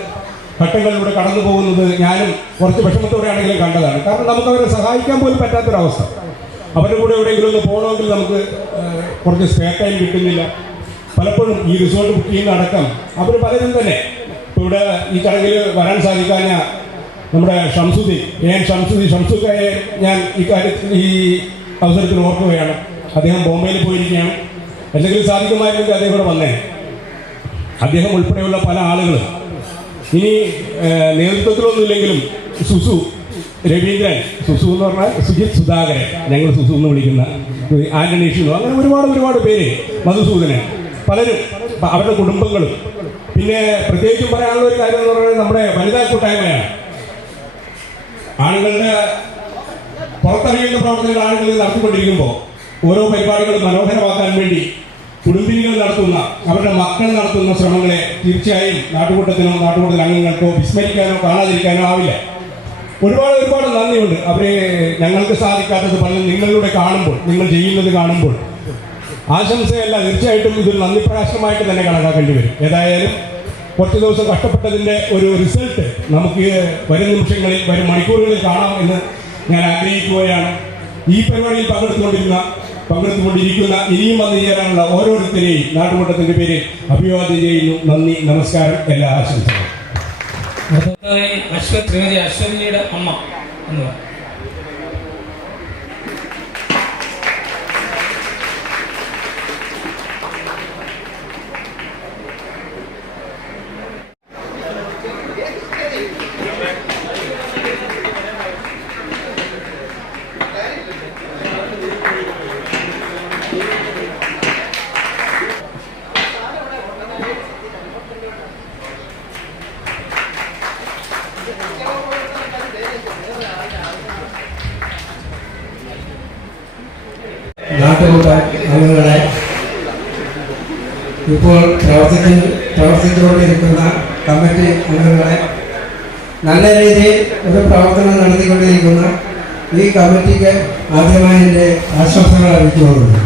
ഘട്ടങ്ങളിലൂടെ കടന്നു പോകുന്നത് ഞാനും കുറച്ച് വിഷമത്തോടെയാണെങ്കിലും കണ്ടതാണ്. കാരണം നമുക്ക് അവരെ സഹായിക്കാൻ പോലും പറ്റാത്തൊരവസ്ഥ. അവരുടെ കൂടെ എവിടെയെങ്കിലും ഒന്ന് പോകണമെങ്കിൽ നമുക്ക് കുറച്ച് സ്പെയർ ടൈം കിട്ടുന്നില്ല. പലപ്പോഴും ഈ റിസോർട്ട് ബുക്ക് ചെയ്യുന്ന അടക്കം അവർ പലരും തന്നെ ഇപ്പോൾ ഇവിടെ ഈ ചടങ്ങിൽ വരാൻ സാധിക്കാഞ്ഞ നമ്മുടെ ഷംസുദ്ദീൻ ഞാൻ ഈ അവസരത്തിൽ ഓർക്കുകയാണ്. അദ്ദേഹം ബോംബെയിൽ പോയിരിക്കുകയാണ്. എന്തെങ്കിലും സാധിക്കുമായിരുന്നെങ്കിൽ അദ്ദേഹം ഇവിടെ വന്നേ. അദ്ദേഹം ഉൾപ്പെടെയുള്ള പല ആളുകളും ഇനി നേതൃത്വത്തിലൊന്നുമില്ലെങ്കിലും രവീന്ദ്രൻ, എന്ന് പറഞ്ഞാൽ സുജിത് സുധാകരൻ, ഞങ്ങൾ സുസു എന്ന് വിളിക്കുന്ന ആന്റണി ഷിനു, അങ്ങനെ ഒരുപാട് പേര്, മധുസൂദനൻ, പലരും അവരുടെ കുടുംബങ്ങളും. പിന്നെ പ്രത്യേകിച്ചും പറയാനുള്ള ഒരു കാര്യം എന്ന് പറയുന്നത് നമ്മുടെ വനിതാ കൂട്ടായ്മയാണ്. ആണുങ്ങളുടെ പുറത്തറിയുന്ന പ്രവർത്തനങ്ങൾ ആളുകൾ നടത്തിക്കൊണ്ടിരിക്കുമ്പോൾ ഓരോ പരിപാടികളും മനോഹരമാക്കാൻ വേണ്ടി കുടുംബിനികൾ നടത്തുന്ന, അവരുടെ മക്കൾ നടത്തുന്ന ശ്രമങ്ങളെ തീർച്ചയായും നാട്ടുകൂട്ടത്തിനോ നാട്ടുകൂട്ടത്തിലെ അംഗങ്ങൾക്കോ വിസ്മരിക്കാനോ കാണാതിരിക്കാനോ ആവില്ല. ഒരുപാട് നന്ദിയുണ്ട്. അവരെ ഞങ്ങൾക്ക് സാധിക്കാത്തത് പലരും നിങ്ങളിലൂടെ കാണുമ്പോൾ, നിങ്ങൾ ചെയ്യുന്നത് കാണുമ്പോൾ ആശംസയല്ല, തീർച്ചയായിട്ടും ഇതൊരു നന്ദി പ്രകാശനമായിട്ട് തന്നെ കണക്കാക്കേണ്ടി വരും. ഏതായാലും കുറച്ച് ദിവസം കഷ്ടപ്പെട്ടതിൻ്റെ ഒരു റിസൾട്ട് നമുക്ക് വരും നിമിഷങ്ങളിൽ, വരും മണിക്കൂറുകളിൽ കാണാം എന്ന് ഞാൻ ആഗ്രഹിക്കുകയാണ്. ഈ പരിപാടിയിൽ പങ്കെടുത്തുകൊണ്ടിരിക്കുന്ന ഇനിയും വന്നു ചേരാനുള്ള ഓരോരുത്തരെയും നാട്ടുകൂട്ടത്തിൻ്റെ പേരിൽ അഭിവാദ്യം ചെയ്യുന്നു. നന്ദി, നമസ്കാരം, എല്ലാ ആശംസകളും. ശ്രീമതി അശ്വതിയുടെ അമ്മ എന്ന് പറഞ്ഞു. നാട്ടുകൂട്ട അംഗങ്ങളെ, ഇപ്പോൾ പ്രവർത്തിച്ചുകൊണ്ടിരിക്കുന്ന കമ്മിറ്റി അംഗങ്ങളെ, നല്ല രീതിയിൽ ഒരു പ്രവർത്തനം നടത്തിക്കൊണ്ടിരിക്കുന്ന ഈ കമ്മിറ്റിക്ക് ആദ്യമായി എൻ്റെ ആശംസകൾ അറിയിച്ചുകൊള്ളുന്നു.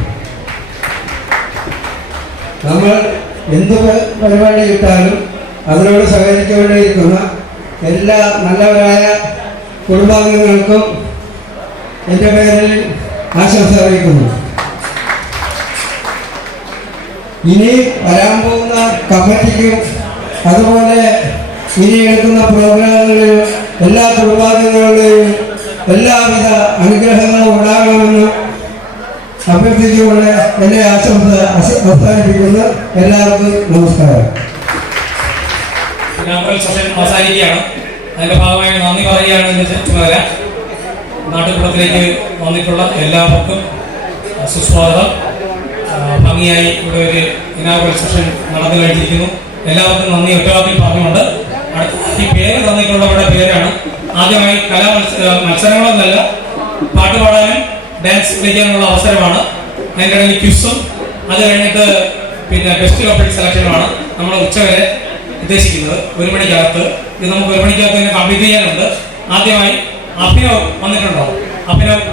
നമ്മൾ എന്ത് പരിപാടി കിട്ടാലും അതിനോട് സഹകരിച്ചുകൊണ്ടിരിക്കുന്ന എല്ലാ നല്ലവരായ കുടുംബാംഗങ്ങൾക്കും എൻ്റെ പേരിൽ ആശംസ അറിയിക്കുന്നു. ഇനി വരാൻ പോകുന്ന കമ്മിറ്റിക്കും അതുപോലെ ഇനി എടുക്കുന്ന പ്രോഗ്രാമുകളിലും എല്ലാ കുടുംബാംഗങ്ങളുടെയും എല്ലാവിധ അനുഗ്രഹങ്ങളും ഉണ്ടാകണമെന്ന് അഭ്യർത്ഥിച്ചുകൊണ്ട് എൻ്റെ ആശംസ അവസാനിപ്പിക്കുന്നു. എല്ലാവർക്കും നമസ്കാരം. സെഷൻ അവസാനിക്കുകയാണ്. അതിൻ്റെ ഭാഗമായി നന്ദി പറയുകയാണ് എൻ്റെ ചുമതല. നാട്ടുകുളത്തിലേക്ക് വന്നിട്ടുള്ള എല്ലാവർക്കും സുസ്വാഗതം. ഭംഗിയായി ഇവിടെ ഒരു ഇനാഗുറൽ സെഷൻ നടന്നു കഴിഞ്ഞിരിക്കുന്നു. എല്ലാവർക്കും നന്ദി ഒറ്റവാക്കിൽ പറഞ്ഞുകൊണ്ട് ഈ പേര് തന്നിട്ടുള്ളവരുടെ പേരാണ്. ആദ്യമായി മത്സരങ്ങളൊന്നല്ല, പാട്ട് പാടാനും ഡാൻസ് കളിക്കാനുള്ള അവസരമാണ്. അതിൻ്റെ ഇടയിൽ ക്വിസും, അത് കഴിഞ്ഞിട്ട് പിന്നെ ബെസ്റ്റ് കപ്പിൾ സെലക്ഷനുമാണ് നമ്മൾ ഉച്ചവരെ ഉദ്ദേശിക്കുന്നത്. 1 മണിക്കകത്ത് ഇത് നമുക്ക് 1 മണിക്കകത്ത് തന്നെ കംപ്ലീറ്റ് ചെയ്യാനുണ്ട്. ആദ്യമായി അഭിനവ് വന്നിട്ടുണ്ടോ? അഭിനവ്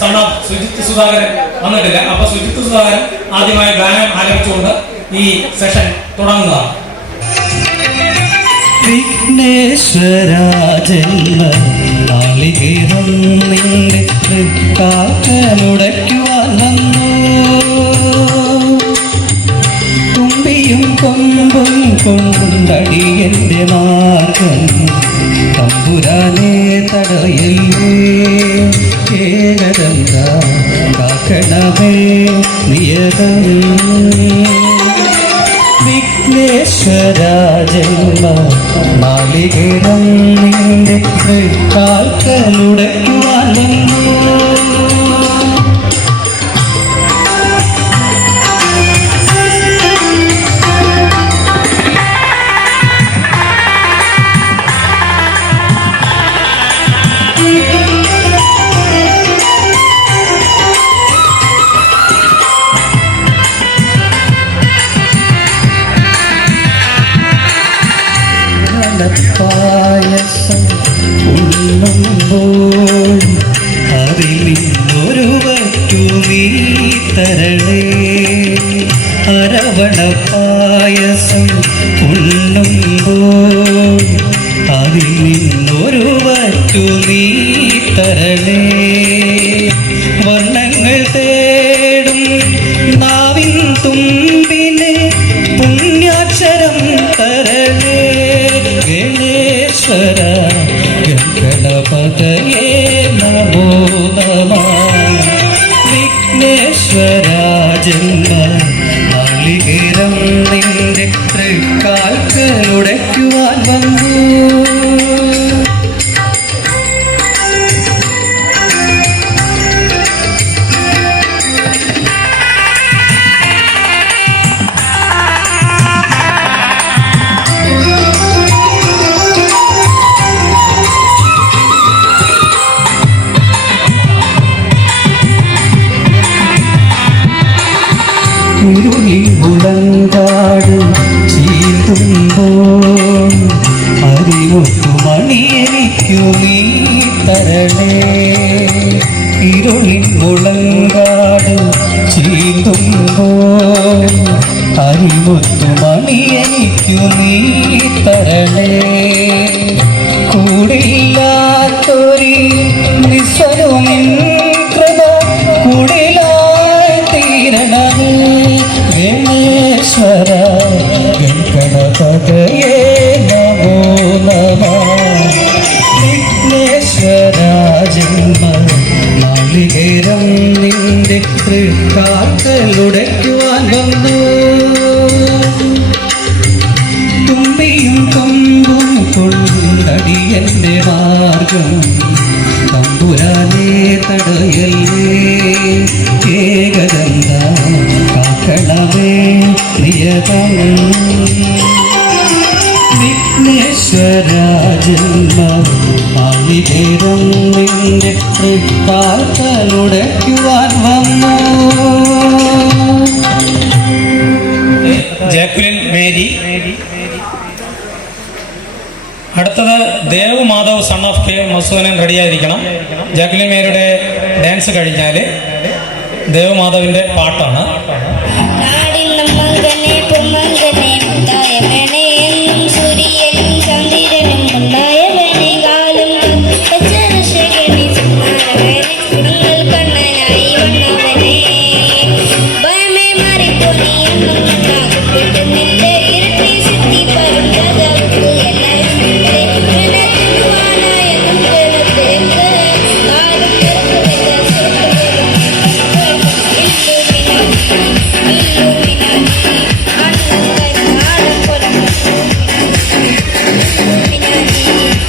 സൺ ഓഫ് സുജിത്ത് സുധാകരൻ വന്നിട്ടില്ല. അപ്പൊ സുജിത്ത് സുധാകരൻ ആദ്യമായി ഗാനം ആലപിച്ചുകൊണ്ട് ഈ സെഷൻ തുടങ്ങുന്നതാണ്. വിഘ്നേശ്വരാജന്മ നാളികേരം നിന്റെ കാക്കലുടയ്ക്കുവാൻ വന്നു. തുമ്പിയും കൊമ്പും കൊണ്ടടിയന്റെ മാർഗം തമ്പുരാനെ തടയല്ലേ. ഏകദന്ത കാക്കണമേ നിയതം. വിഘ്നേശ്വരാജന്മ നാളികേരം നിന്റെ കാൽക്കലുടയ്ക്കുവാൻ വന്നു. പായസം ഉണ്ണുമ്പോൾ അതിൽ നിന്നൊരു വറ്റു നീ തരണേ. അരവണ പായസം ഉണ്ണുമ്പോൾ അതിൽ നിന്നൊരു വറ്റു നീ തരണേ. വർണ്ണങ്ങൾ തേടും നാവിൻ തുമ്പിന് പുണ്യാക്ഷരം തരണേ. ഗണേശ്വര ഗണപതയേ നമോ നമഃ. വിഘ്നേശ്വര ജന്മ നാളികേരം നിന്റെ തൃക്കാൽക്കലുടയ്ക്കുവാൻ വന്നു. ഉളങ്കാട് ചീന്തുമ്പോൾ അറിവൊത്തുമണി എനിക്കു നീ തരണേ. ഇരുളിൻ മുളങ്കാട് ചീന്തുമ്പോൾ അറിവൊത്തുമണി എനിക്കു നീ തരണേ. കൂടിയില്ലാത്തൊരു നിസ്വരുമിൻ കൃപ കൂടിലായി തീരണമേ. ഗണേശ്വര ഗണപതയേ നമോ നമഃ. വിഘ്നേശ്വര ജന്മ നാളികേരം നിന്റെ തൃക്കാൽക്കലുടയ്ക്കുവാൻ വന്നു. തുമ്പിയും കൊമ്പും കൊണ്ടടിയന്റെ മാർഗം തമ്പുരാനെ തടയല്ലേ. ഏകദന്ത കാക്കണമേ നിയതം. വിഘ്നേശ്വര ജന്മ നാളികേരം നിന്റെ തൃക്കാൽക്കലുടയ്ക്കുവാൻ വന്നു. Jacqueline Mary. അടുത്തത് Dev Madhav son of K മസൂനൻ റെഡിയായിരിക്കണം. ജാക്കുലിൻ മേരിയുടെ ഡാൻസ് കഴിഞ്ഞാൽ ദേവ് മാധവിൻ്റെ പാട്ടാണ്. Illuminati,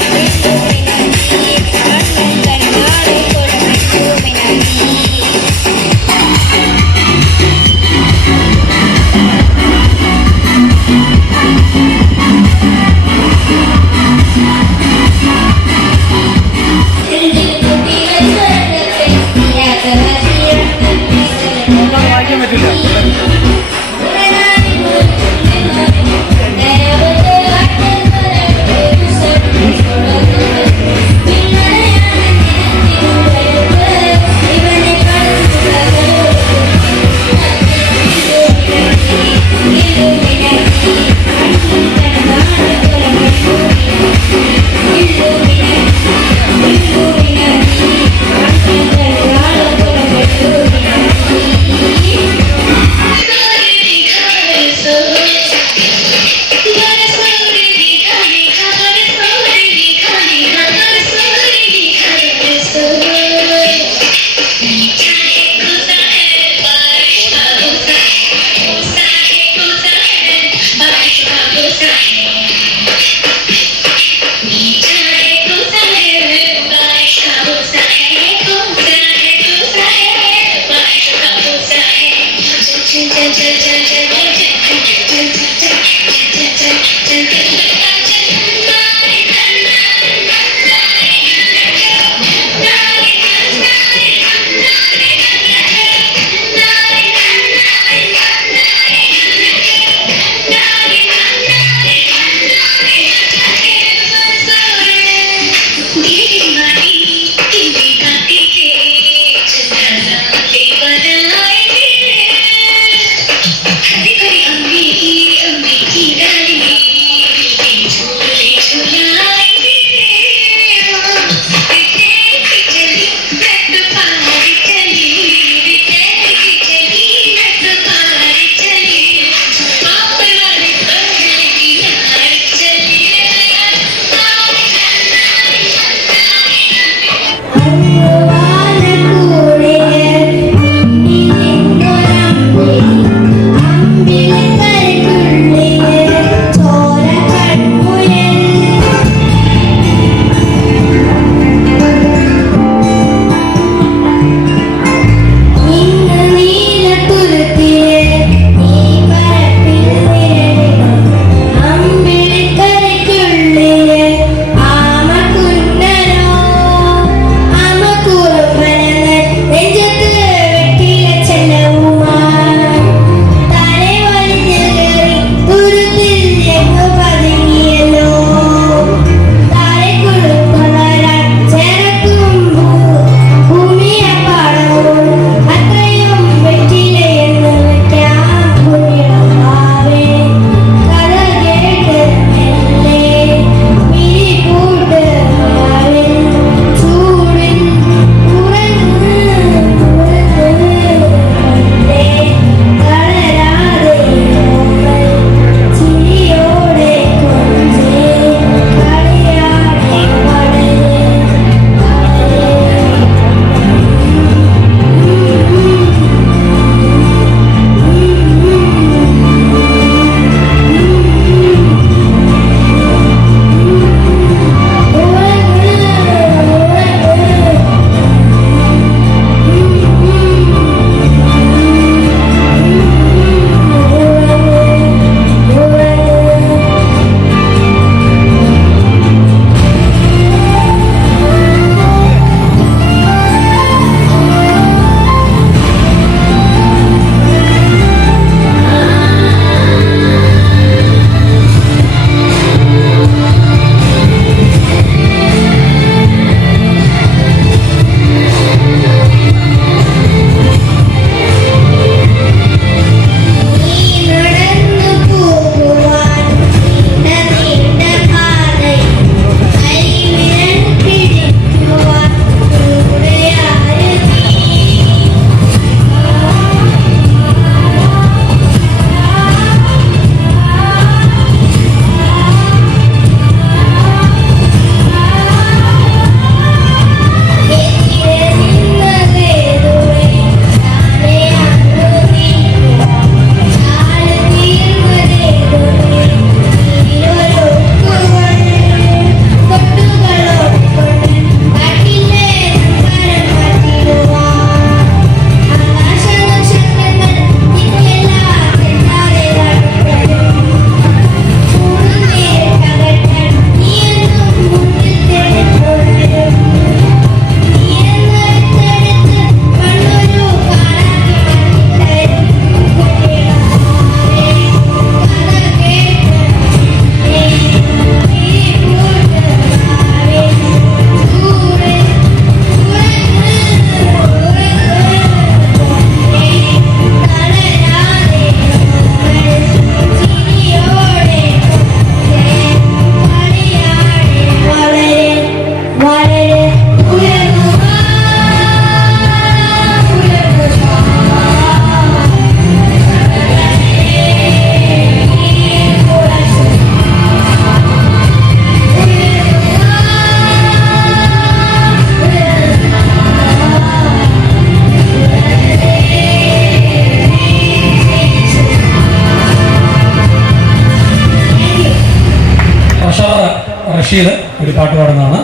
റഷീദ് ഒരു പാട്ട് പാടുന്നതാണ്.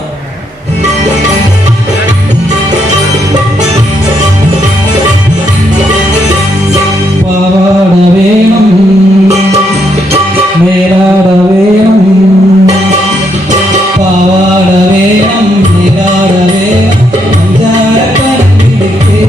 പാവാട നീരാട വേണം പാവാട വേണം നീരാട വേണം അഞ്ചാരക്കരണ്ടിലേക്ക്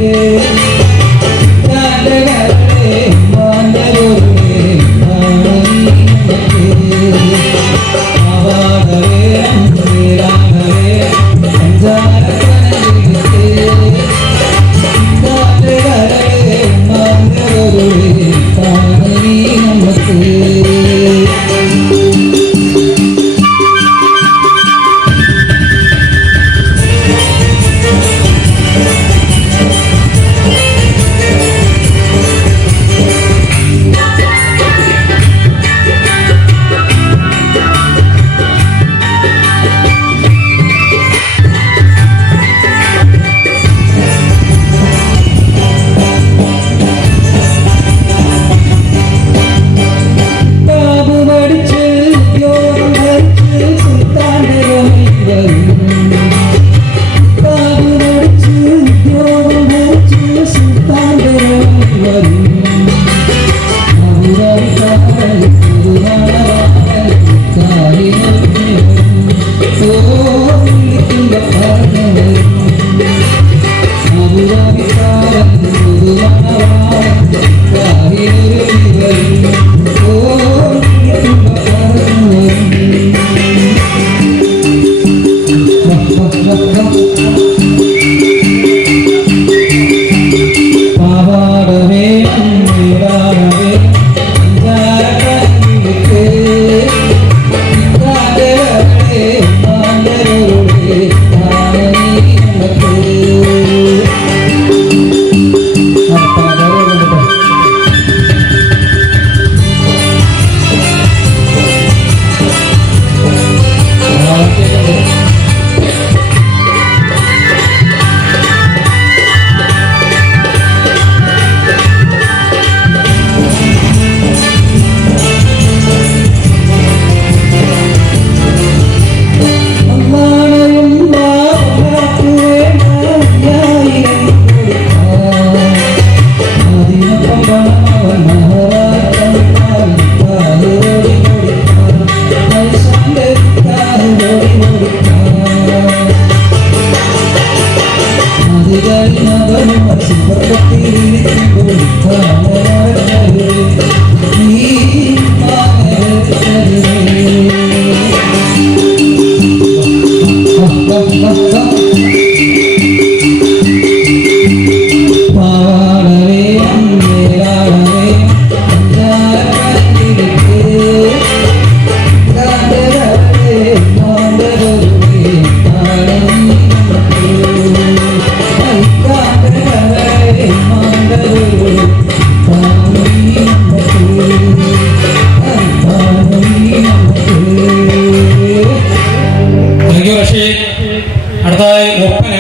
അടുത്തതായി ഒപ്പന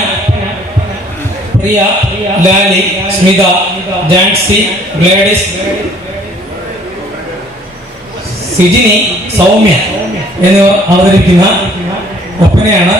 പ്രിയ, ലാലി, സ്മിത, ജാൻസി, ഗ്ലേഡിസ്, സിജിനി, സൗമ്യ എന്നിവർ അവതരിപ്പിക്കുന്ന ഒപ്പനയാണ്.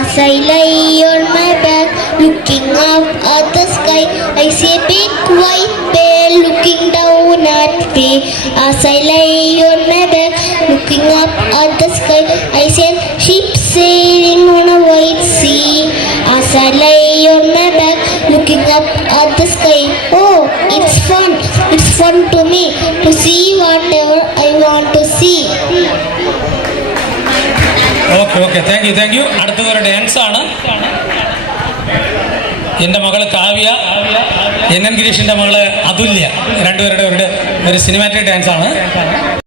As I lie on my back, looking up at the sky, I see a big white bear looking down at me. As I lie on my back, looking up at the sky, I see a ship sailing on a white sea. As I lie on my back, looking up at the sky, oh, it's fun to me to see whatever I want to see. Okay thank you അടുത്തതൊരു ഡാൻസാണ്. എൻ്റെ മകള് കാവ്യ, എൻ ഗിരീഷിൻ്റെ മകള് അതുല്യ, രണ്ടുപേരുടെ ഒരു സിനിമാറ്റിക് ഡാൻസാണ്.